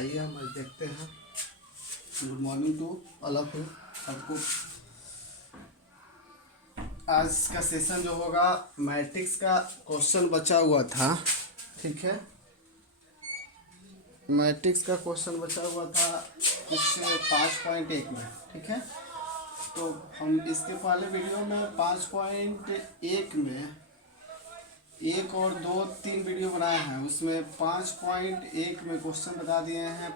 आइए हम आज देखते हैं। Good morning to all of you सबको। आज का सेशन जो होगा मैट्रिक्स का क्वेश्चन बचा हुआ था, ठीक है। मैट्रिक्स का क्वेश्चन बचा हुआ था कुछ 5.1 में, ठीक है। तो हम इसके पहले वीडियो में 5.1 में एक और दो तीन वीडियो बनाए हैं। उसमें 5.1 में क्वेश्चन बता दिए हैं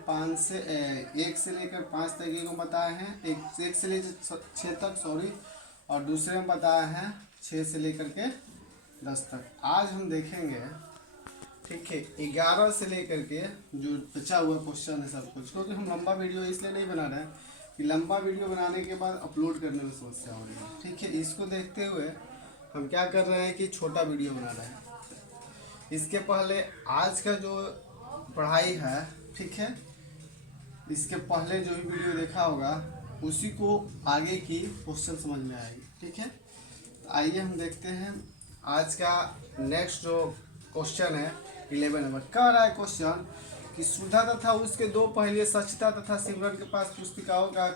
1 से लेकर 5 तक को बताए हैं, एक से लेकर 6 तक सॉरी, और दूसरे में बताया है 6 से लेकर के 10 तक। आज हम देखेंगे, ठीक है, 11 से लेकर के जो बचा हुआ क्वेश्चन है सब कुछ, क्योंकि हम लंबा वीडियो इसलिए नहीं बना रहे हैं कि लंबा वीडियो बनाने के बाद अपलोड करने में समस्या हो रही है, ठीक है। इसको देखते हुए हम क्या कर रहे हैं कि छोटा वीडियो बना रहे हैं। इसके पहले आज का जो पढ़ाई है, ठीक है, इसके पहले जो भी वीडियो देखा होगा उसी को आगे की क्वेश्चन समझ में आएगी, ठीक है। तो आइए हम देखते हैं आज का नेक्स्ट जो क्वेश्चन है 11 नंबर। कह रहा है क्वेश्चन कि सुधा तथा उसके दो पहले सचिता तथा सिमरन के पास पुस्तिकाओं का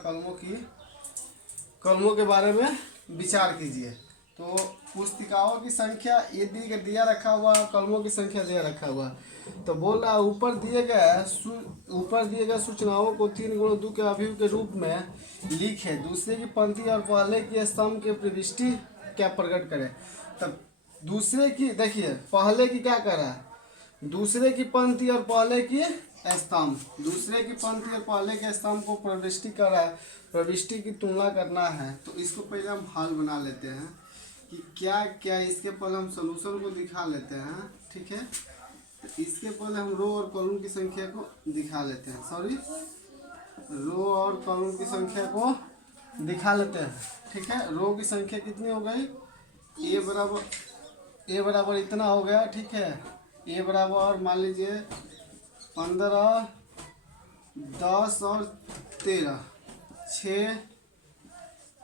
कलमों के बारे में विचार कीजिए। तो पुस्तिकाओं की संख्या ये दिया रखा हुआ, कलमों की संख्या दिया रखा हुआ। तो बोल रहा है ऊपर दिए गए सूचनाओं को 3 गुणों 2 के अवयव के रूप में लिखे। दूसरे की पंक्ति और पहले की स्तंभ के प्रविष्टि क्या प्रकट करें। तब दूसरे की देखिए, पहले की क्या कर रहा है, दूसरे की पंक्ति और पहले की स्तंभ, दूसरे की पंक्ति और पहले के स्तंभ को प्रविष्टि कर रहा है, प्रविष्टि की तुलना करना है। तो इसको पहले हम हल बना लेते हैं कि क्या क्या, इसके पहले हम सॉल्यूशन को दिखा लेते हैं, ठीक है। तो इसके पहले हम रो और कॉलम की संख्या को दिखा लेते हैं, सॉरी, रो और कॉलम की संख्या को दिखा लेते हैं, ठीक है। रो की संख्या कितनी हो गई, ए बराबर इतना हो गया, ठीक है। ए बराबर मान लीजिए 15, 10 और 13, 6,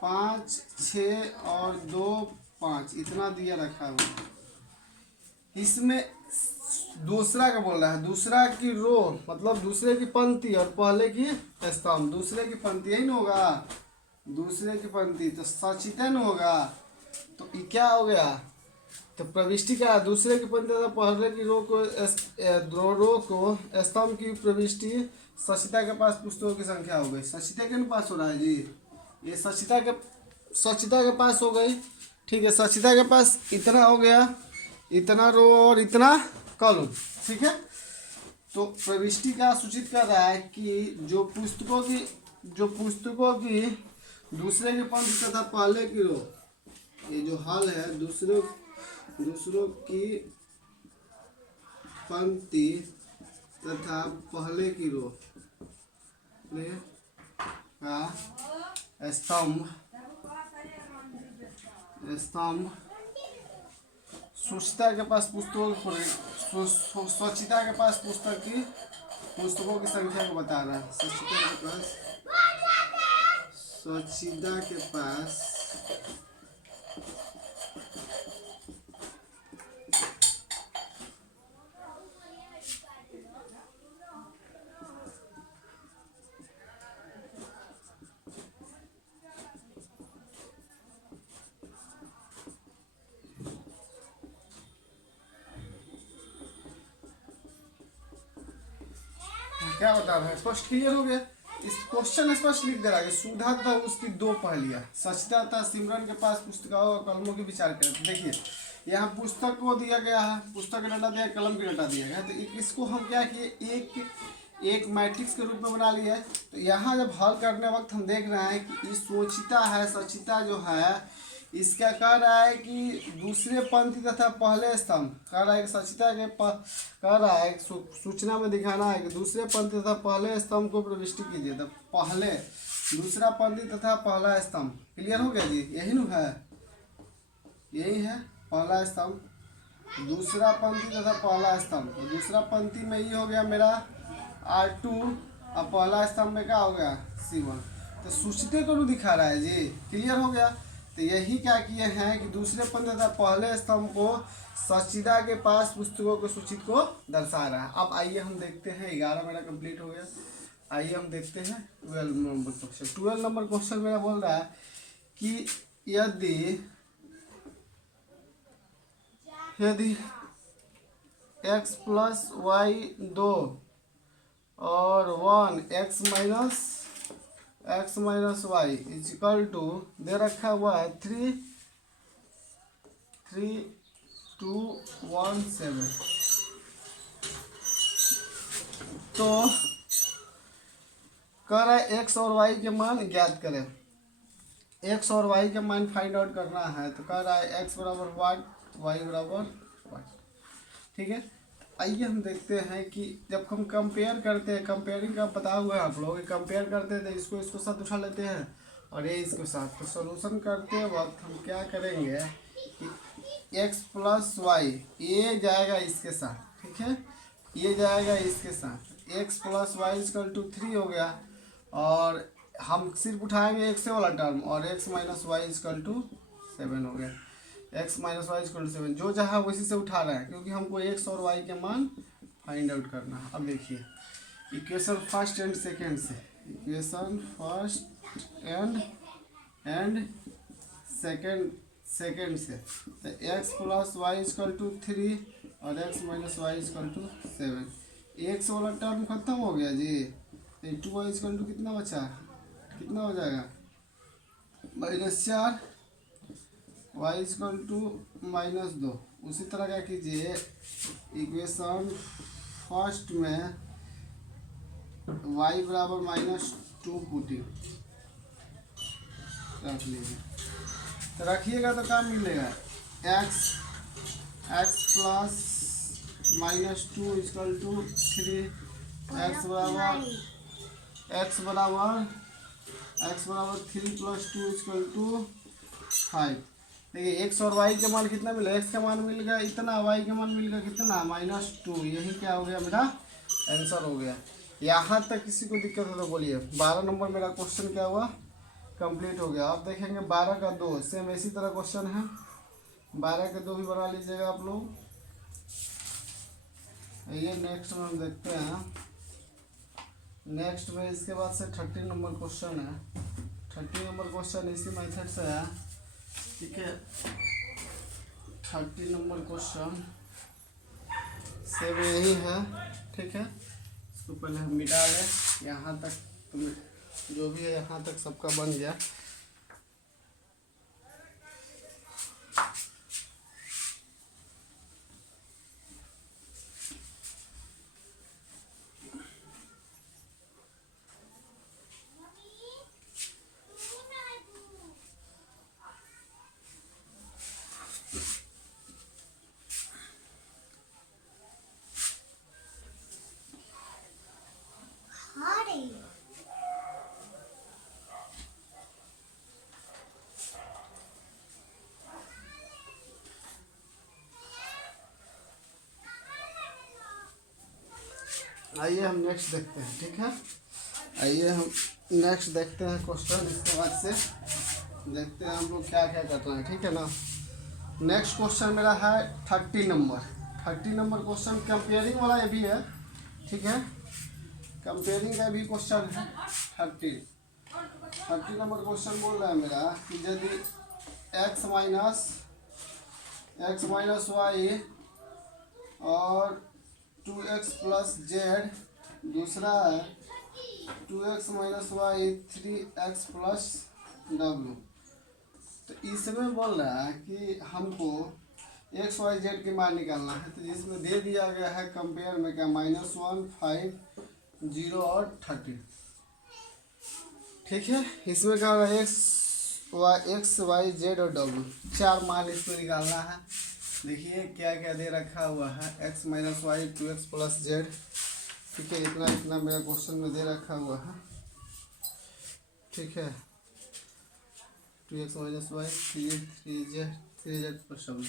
5, 6 और 2, 5, इतना दिया रखा हुआ। इसमें दूसरा का बोल रहा है, दूसरा की रो मतलब दूसरे की पंक्ति और पहले की स्तंभ, दूसरे की पंक्ति यही ना होगा, दूसरे की पंक्ति तो सचितन होगा। तो ये क्या हो गया, तो प्रविष्टि क्या है, दूसरे की पंक्ति तथा पहले की रो को स्तंभ की प्रविष्टि सचिता के पास पुस्तकों की संख्या हो गई। सचिता के पास हो रहा है जी, ये सचिता के पास हो गई, ठीक है। सचिता के पास इतना हो गया, इतना रो और इतना कॉलम, ठीक है। तो प्रविष्टि क्या सूचित कर रहा है कि जो पुस्तकों की दूसरे की पंक्ति तथा पहले की रो, ये जो हल है दूसरों की पंक्ति तथा पहले की रो का स्तंभ सुचिता के पास स्वच्छता के पास पुस्तकों की संख्या को बता रहा है। स्वच्छता के पास क्या बता रहा है, स्पष्ट क्लियर हो गया। इस क्वेश्चन स्पष्ट लिख दे रहा है, सुधा था उसकी दो पहलियां, सचिता था सिमरन के पास पुस्तकों और कलमों की विचार करें। तो देखिए यहाँ पुस्तक को दिया गया है, पुस्तक का डाटा दिया, कलम की डाटा दिया गया है। तो इसको हम क्या किए, एक मैट्रिक्स के रूप में बना लिया है। तो यहाँ जब हल करने वक्त हम देख रहे हैं कि इस सोचिता है, सचिता जो है इसका कह रहा है कि दूसरे पंक्ति तथा पहले स्तंभ, कह रहा है कि सचिता के कह रहा है सूचना में दिखाना है कि दूसरे पंक्ति तथा पहले स्तंभ को प्रविष्टि कीजिए। तो पहले दूसरा पंक्ति तथा पहला स्तंभ, क्लियर हो गया जी, यही न है, यही है पहला स्तंभ, दूसरा पंक्ति तथा पहला स्तंभ। तो दूसरा पंक्ति में ये हो गया मेरा R2 और पहला स्तंभ में क्या हो गया C1। तो सूचिते को दिखा रहा है जी, क्लियर हो गया। तो यही क्या किए हैं कि दूसरे पन्ने तथा पहले स्तंभ को सचिदा के पास पुस्तकों के सूचित को दर्शा रहा है। अब आइए हम देखते हैं, 11 मेरा कंप्लीट हो गया। आइए हम देखते हैं 12 नंबर क्वेश्चन। 12 नंबर क्वेश्चन मेरा बोल रहा है कि यदि x प्लस वाई 2 और 1 X minus Y equal to दे रखा हुआ है 3 2 1 7। तो कह रहा है एक्स और वाई के मान ज्ञात करें। एक्स और वाई के मान फाइंड आउट करना है। तो कह रहा है एक्स बराबर वाट, वाई बराबर वाट। ठीक है, आइए हम देखते हैं कि जब हम कंपेयर करते हैं, कंपेयरिंग का पता हुआ है आप लोग, कंपेयर करते हैं तो इसको इसको साथ उठा लेते हैं और ये इसके साथ। तो सोल्यूशन करते वक्त हम क्या करेंगे कि एक्स प्लस वाई ये जाएगा इसके साथ, ठीक है, ये जाएगा इसके साथ। X plus Y equal to 3 हो गया और हम सिर्फ उठाएंगे एक्स वाला टर्म और X minus Y equal to 7 हो गया। X minus Y equal to 7 जो जहाँ उसी से उठा रहा है, क्योंकि हमको एक्स और वाई के मान फाइंड आउट करना है। अब देखिए इक्वेशन फर्स्ट एंड सेकेंड से, इक्वेशन फर्स्ट एंड सेकेंड से, तो X plus Y equal to 3 और X minus Y equal to 7। X वाला टर्म खत्म हो गया जी। तो 2y इक्वल टू कितना बचा, कितना हो जाएगा -4, वाई इक्वल टू -2। उसी तरह क्या कीजिए इक्वेशन फर्स्ट में y बराबर -2 पुटिंग रख लीजिए। तो रखिएगा तो क्या मिलेगा, x plus -2 equal to 3, X बराबर 3 प्लस 2 इक्वल टू 5। देखिए एक्स और वाई के मान कितना मिला, एक्स का मान मिल गया इतना, वाई का मान मिल गया कितना -2। यही क्या हो गया, मेरा आंसर हो गया। यहाँ तक किसी को दिक्कत हो तो बोलिए। 12 नंबर मेरा क्वेश्चन क्या हुआ, कंप्लीट हो गया। अब देखेंगे 12 का 2, सेम इसी तरह क्वेश्चन है। 12 के 2 भी बना लीजिएगा आप लोग। ये नेक्स्ट में हम देखते हैं। नेक्स्ट में इसके बाद से 30 नंबर क्वेश्चन है। 30 नंबर क्वेश्चन इसी मेथड से है, ठीक है। 30 नंबर क्वेश्चन सेम यही है, ठीक है। इसको पहले हम मिटा लें। यहाँ तक जो भी है यहाँ तक सबका बन गया। आइए हम नेक्स्ट देखते हैं, ठीक है। आइए हम नेक्स्ट देखते हैं क्वेश्चन। इसके बाद से देखते हैं हम लोग क्या क्या करना है, ठीक है ना। नेक्स्ट क्वेश्चन मेरा है 30 नंबर। 30 नंबर क्वेश्चन कंपेयरिंग वाला ये भी है, ठीक है। कंपेयरिंग का भी क्वेश्चन है। 30 नंबर क्वेश्चन बोल रहा है मेरा कि यदि एक्स माइनस वाई और 2x प्लस जेड, दूसरा है 2x minus Y 3x plus W. तो इसमें बोल रहा है कि हमको एक्स वाई जेड की मान निकालना है। तो इसमें दे दिया गया है कंपेयर में क्या -1, 5, 0 और 30, ठीक है। इसमें क्या होगा एक्स वाई जेड और डब्लू, 4 मान इसमें निकालना है। देखिए क्या क्या दे रखा हुआ है, X minus Y 2x plus Z, ठीक है। इतना इतना मेरा क्वेश्चन में दे रखा हुआ है, ठीक है। 2x minus Y 3 Z plus W,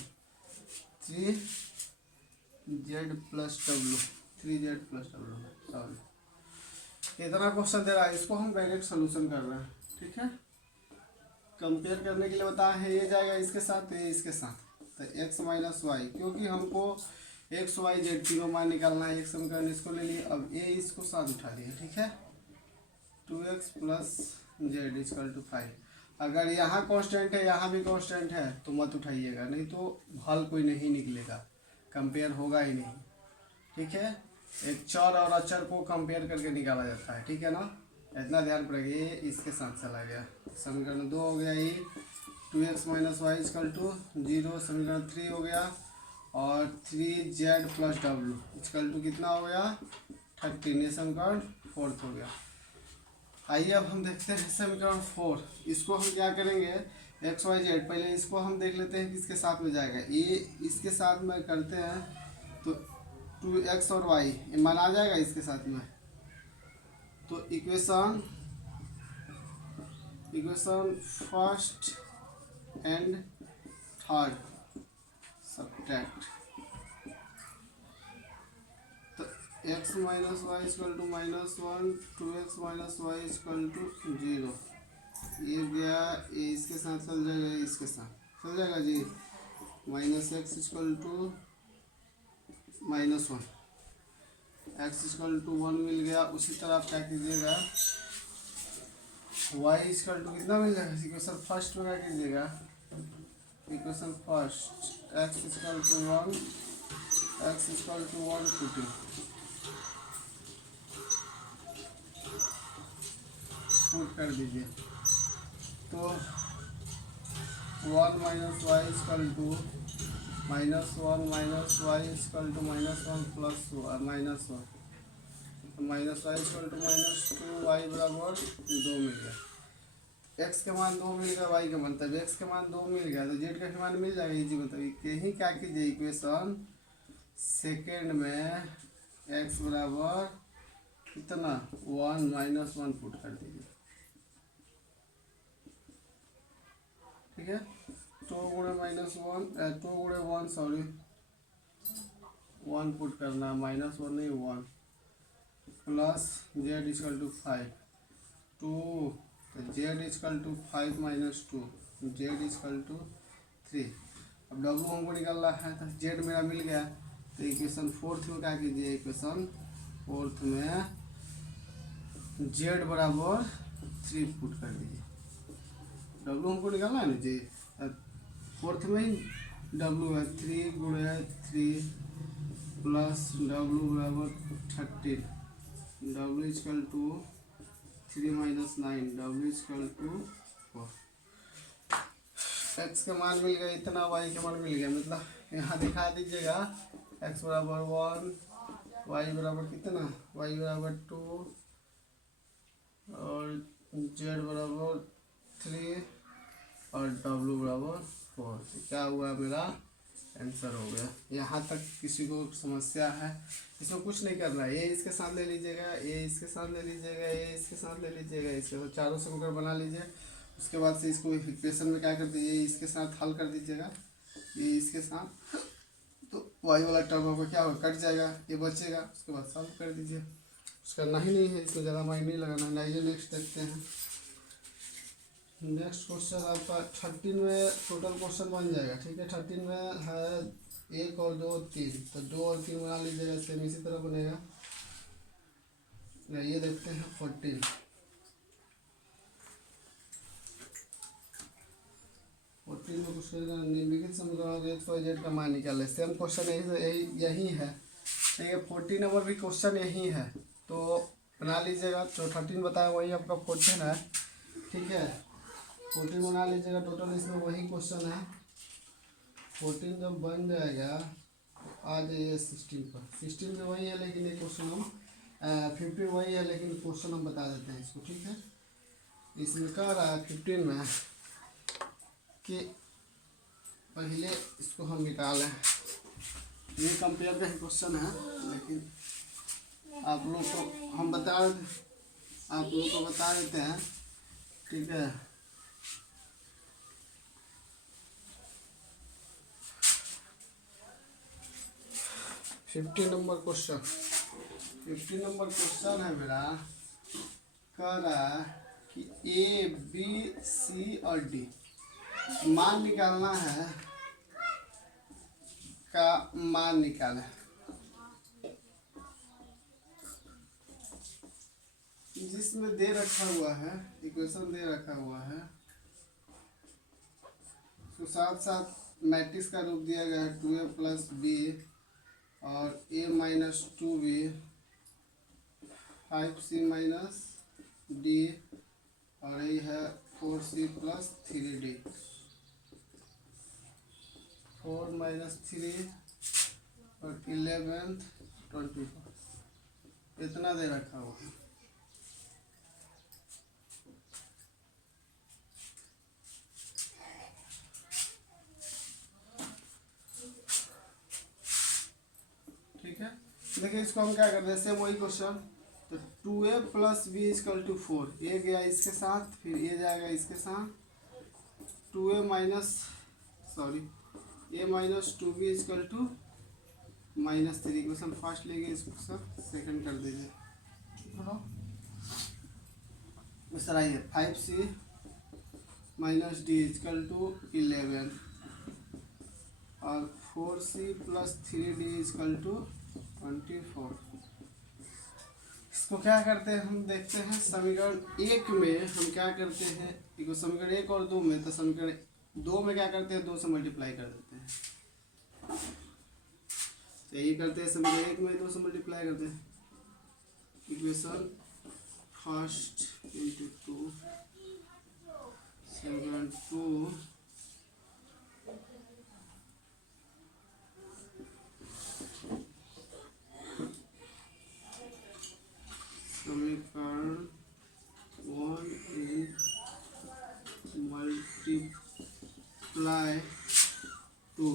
3 Z plus W. इतना क्वेश्चन दे रहा है, इसको हम डायरेक्ट सोल्यूशन कर रहे हैं, ठीक है। कंपेयर करने के लिए बताया है, ये जाएगा इसके साथ, ये इसके साथ, तो x माइनस वाई, क्योंकि हमको एक्स वाई जेड तीनों मान निकालना है। एक समीकरण इसको ले लिए, अब ए इसको साथ उठा लिया, ठीक है। 2x plus Z equal to 5। अगर यहाँ कांस्टेंट है, यहाँ भी कांस्टेंट है, तो मत उठाइएगा, नहीं तो हल कोई नहीं निकलेगा, कंपेयर होगा ही नहीं, ठीक है। एक चर और अचर को कंपेयर करके निकाला जाता है, ठीक है ना, इतना ध्यान पड़ेगा। ये इसके साथ चला गया, समीकरण 2 हो गया ये 2x minus Y equal to 0। समीकरण 3 हो गया, और 3z plus W equal to कितना हो गया 13। ये समीकरण 4 हो गया। आइए अब हम देखते हैं समीकरण 4। इसको हम क्या करेंगे, एक्स वाई जेड, पहले इसको हम देख लेते हैं किसके साथ में जाएगा। ये इसके साथ में करते हैं तो 2x और y ये मान आ जाएगा इसके साथ में, तो equation first and third subtract, तो x minus Y equal to -1, 2x minus Y equal to 0। ये गया, ये इसके साथ चल जाएगा, इसके साथ चल जाएगा जी, minus X equal to -1, X equal to 1 मिल गया। उसी तरह आप क्या कीजिएगा, y इजकल टू कितना मिल जाएगा, इक्वेशन फर्स्ट में क्या कीजिएगा, equation first x equal to 1, x equal to 1 putting put कर दीजिए, तो 1 minus Y equal to -1 minus Y equal to -1 plus -1, minus Y equal to -2, Y बराबर 2 मिल गया। एक्स के मान 2 मिल गया, वाई का मान, तब एक्स के मान 2 मिल गया, तो जेड का मान मिल जाएगा इजी। मतलब कहीं क्या कीजिए, इक्वेशन सेकेंड में एक्स बराबर कितना 1 -1 पुट कर दीजिए, ठीक है। 2 गुणे -1 2 गुणे 1 सॉरी 1 पुट करना, -1 नहीं 1, प्लस जेड इजकल टू 5 2, तो Z equal to 5 - 2, Z equal to 3। अब डब्लू हमको निकालना है, तो जेड मेरा मिल गया, तो इक्वेशन फोर्थ में क्या कीजिए, इक्वेशन फोर्थ में जेड बराबर 3 पुट कर दीजिए। डब्लू हमको निकालना है ना जी, फोर्थ में ही डब्लू है 3 गुणे 3 प्लस डब्लू बराबर 13, W equal to 3 - 9, W equal to 4। X का मान मिल गया इतना, वाई का मान मिल गया, मतलब यहाँ दिखा दीजिएगा एक्स बराबर 1, वाई बराबर कितना, वाई बराबर 2 और जेड बराबर 3 और डब्लू बराबर 4। तो क्या हुआ, मेरा आंसर हो गया। यहाँ तक किसी को समस्या है, इसमें कुछ नहीं करना है, ये इसके साथ ले लीजिएगा, ये इसके साथ ले लीजिएगा, ये इसके साथ ले लीजिएगा, इसके साथ चारों समीकरण बना लीजिए। उसके बाद से इसको इक्वेशन में क्या कर दीजिए, इसके साथ हल कर दीजिएगा, ये इसके साथ, तो वाई वाला टर्म आपका क्या होगा, कट जाएगा, ये बचेगा, उसके बाद सॉल्व कर दीजिए। कुछ करना ही नहीं है, इसमें ज़्यादा माइंड नहीं लगाना है। आइए नेक्स्ट देखते हैं। नेक्स्ट क्वेश्चन आपका 13 में टोटल क्वेश्चन बन जाएगा, ठीक है। 13 में है 1 और 2 3, तो 2 और 3 बना लीजिएगा, सेम इसी तरह बनेगा। ये देखते हैं 14 में कुछ निम्नलिखित समीकरण एक्स वाई जेड का मान निकाले। सेम क्वेश्चन यही है, ठीक है। 14 नंबर भी क्वेश्चन यही है, तो बना लीजिएगा। तो 13 बताया वही आपका 14 है, ठीक है। 14 बना लीजिएगा, टोटल इसमें वही क्वेश्चन है। 14 जब बन जाएगा आ जाइए 16 पर। 16 में वही है, लेकिन ये क्वेश्चन हम 15 वही है, लेकिन क्वेश्चन हम बता देते हैं इसको, ठीक है। इसमें कह रहा है 15 में कि पहले इसको हम निकालें, ये कंपेयर का ही क्वेश्चन है, लेकिन आप लोग को हम आप लोग को बता देते हैं, ठीक है। फिफ्टीन नंबर क्वेश्चन है मेरा, कह रहा है कि ए बी सी और डी मान निकालना है, का मान निकालें। जिसमें दे रखा हुआ है, इक्वेशन दे रखा हुआ है, तो साथ साथ मैट्रिक्स का रूप दिया गया है 2a प्लस बी और a minus 2b 5c minus D और ये है 4c प्लस 3d 4 माइनस 3 और 11 24 इतना दे रखा हुआ है। ठीक है, देखिए इसको हम क्या करते हैं, सेम वही क्वेश्चन। तो 2a plus B equal to 4, A गया इसके साथ, फिर ए जाएगा इसके साथ, 2a minus A minus 2b equal to minus 3। Question first लेंगे, इसको सब सेकंड कर दीजिए। सर आइए 5c minus D equal to 11 और 4c plus 3d is equal to 24। इसको क्या करते हैं हम देखते हैं। समीकरण एक में हम क्या करते हैं, देखो समीकरण एक और दो में, तो समीकरण दो में क्या करते हैं, दो से मल्टीप्लाई कर देते हैं। यही करते हैं, समीकरण एक में दो से मल्टीप्लाई करते हैं। इक्वेशन फर्स्ट इंटू टू, समीकरण टू समीकरण one is multiply two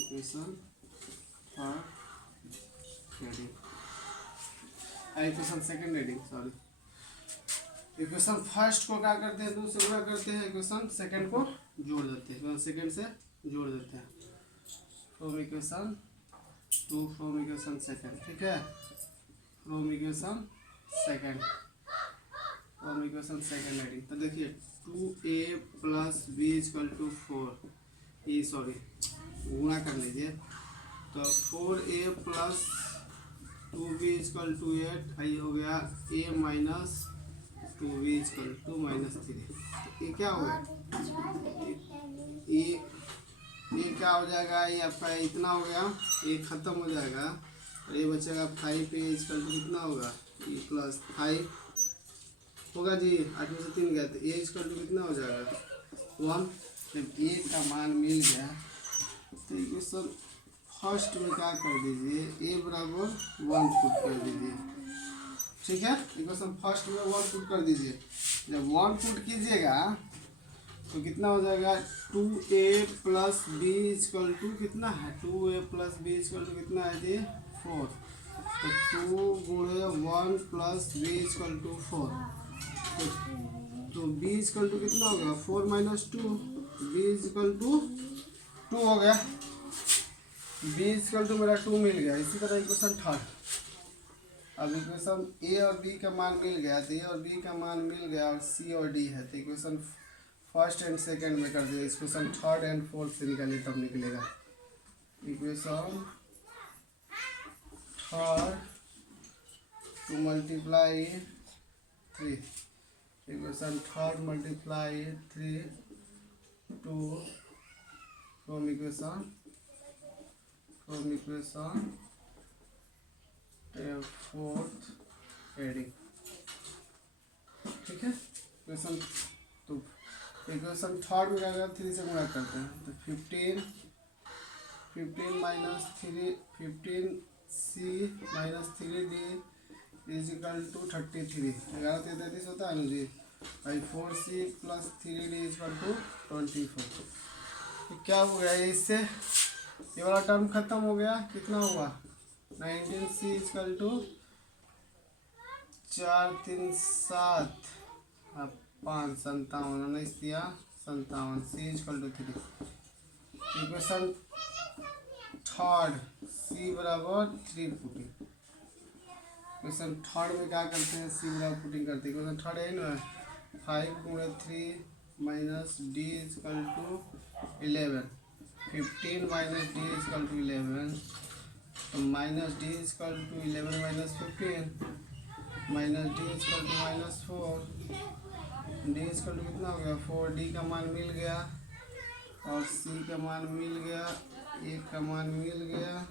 equation third heading, equation second heading sorry. Equation first को क्या करते हैं, दो से गुणा करते हैं, इक्वेशन सेकंड को जोड़ देते हैं, सेकंड से जोड़ देते हैं। From equation two, from equation second, ठीक है, फ्रॉम इक्वेशन सेकंड हेडिंग। तो देखिए 2a plus B equal to 4, ये सॉरी गुणा कर लीजिए, तो 4a plus 2b equal to 8, ये हो गया a minus 2b equal to minus 3। ये क्या हो गया, ये क्या हो जाएगा, ये आपका इतना हो गया, ये खत्म हो जाएगा और ये बचेगा 5a इजकल टू कितना होगा, e प्लस 5 होगा जी, 8 में से 3 गया, तो ए इजकल टू कितना हो जाएगा 1। जब ए का मान मिल गया तो इक्वेशन फर्स्ट में क्या कर दीजिए, ए बराबर 1 पुट कर दीजिए, ठीक है। इक्वेशन फर्स्ट में 1 पुट कर दीजिए। जब 1 पुट कीजिएगा तो कितना हो जाएगा, 2a plus B equal to कितना है, 2a plus B equal to कितना है जी 4। तो 2 गुणे 1 प्लस बी इजकल टू 4, तो b इजकल टू कितना होगा, 4 माइनस 2, b इजकल टू 2 हो गया, b इजकल टू मेरा 2 मिल गया। इसी तरह इक्वेशन थर्ड, अब इक्वेशन a और b का मान मिल गया, तो a और b का मान मिल गया और c और d है, तो इक्वेशन फर्स्ट एंड सेकंड में कर दिया। इक्वेशन थर्ड एंड फोर्थ से निकालिए तब निकलेगा। Equation third to multiply 3, equation third multiply 3 to from equation fourth adding, ठीक है। इक्वेशन तो इक्वेशन थर्ड में क्या 3 से गुणा करते हैं, तो 15 minus 3 15c minus 3d is equal to 33, 11 से 33 होता है ना जी, भाई 4c plus 3d is equal to 24। तो क्या हो गया, इससे ये वाला टर्म खत्म हो गया, कितना हुआ 19c इजिकल टू 4 3 7 5 57 19 दिया 57, c equal to 3। Equation third C बराबर 3 पुटिंग। इक्वेशन थर्ड में क्या करते हैं, सी बराबर पुटिंग करते हैं। इक्वेशन थर्ड है ना 5 गुणे 3 minus D equal to 11, 15 minus D equal to 11, तो minus D equal to 11 minus 15 minus D equal to minus 4, D equal to कितना हो गया 4, डी का मान मिल गया और सी का मान मिल गया, ए का मान मिल गया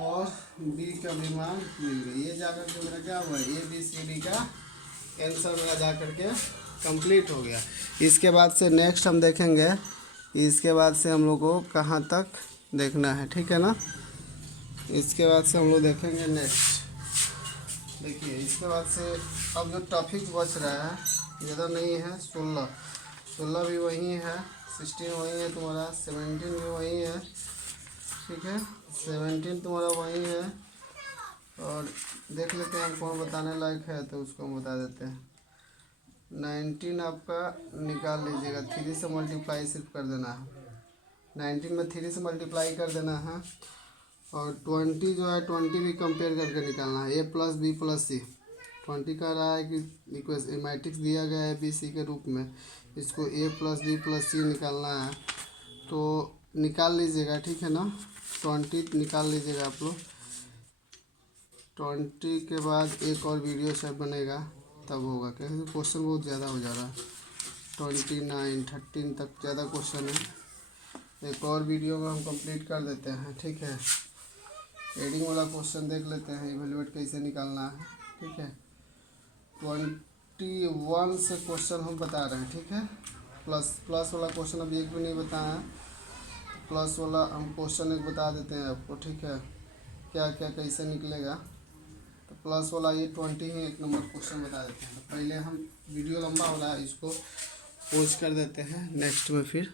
और बी का भी मान मिल गया। ये जाकर के मेरा क्या हुआ, ए बी सी डी का आंसर मेरा जा कर के कंप्लीट हो गया। इसके बाद से नेक्स्ट हम देखेंगे, इसके बाद से हम लोग को कहाँ तक देखना है, ठीक है ना। इसके बाद से हम लोग देखेंगे नेक्स्ट। देखिए इसके बाद से अब जो टॉपिक बच रहा है ज़्यादा नहीं है, 16 भी वही है, 16 वही है तुम्हारा, 17 भी वही है, ठीक है 17 तुम्हारा वही है। और देख लेते हैं हम कौन बताने लायक है तो उसको हम बता देते हैं। 19 आपका निकाल लीजिएगा, 3 से मल्टीप्लाई सिर्फ कर देना है, 19 में 3 से मल्टीप्लाई कर देना है। और 20 जो है 20 भी कंपेयर करके निकालना है, ए प्लस बी प्लस सी। 20 कह रहा है कि इक्वेशन मैट्रिक्स दिया गया है बी सी के रूप में, इसको ए प्लस बी प्लस सी निकालना है तो निकाल लीजिएगा, ठीक है ना। 20 निकाल लीजिएगा आप लोग। 20 के बाद एक और वीडियो शायद बनेगा तब होगा, क्योंकि क्वेश्चन बहुत ज़्यादा हो जा रहा है। 29 13 तक ज़्यादा क्वेश्चन है, एक और वीडियो को हम कंप्लीट कर देते हैं, ठीक है। एडिंग वाला क्वेश्चन देख लेते हैं, इवेलुएट कैसे निकालना है, ठीक है। 21 से क्वेश्चन हम बता रहे हैं, ठीक है। प्लस वाला क्वेश्चन अभी एक भी नहीं बताया है, प्लस वाला हम क्वेश्चन एक बता देते हैं आपको, ठीक है, क्या क्या कैसे निकलेगा। तो प्लस वाला ये 20 ही एक नंबर क्वेश्चन बता देते हैं। तो पहले हम वीडियो लंबा हो रहा है, इसको पोस्ट कर देते हैं, नेक्स्ट में फिर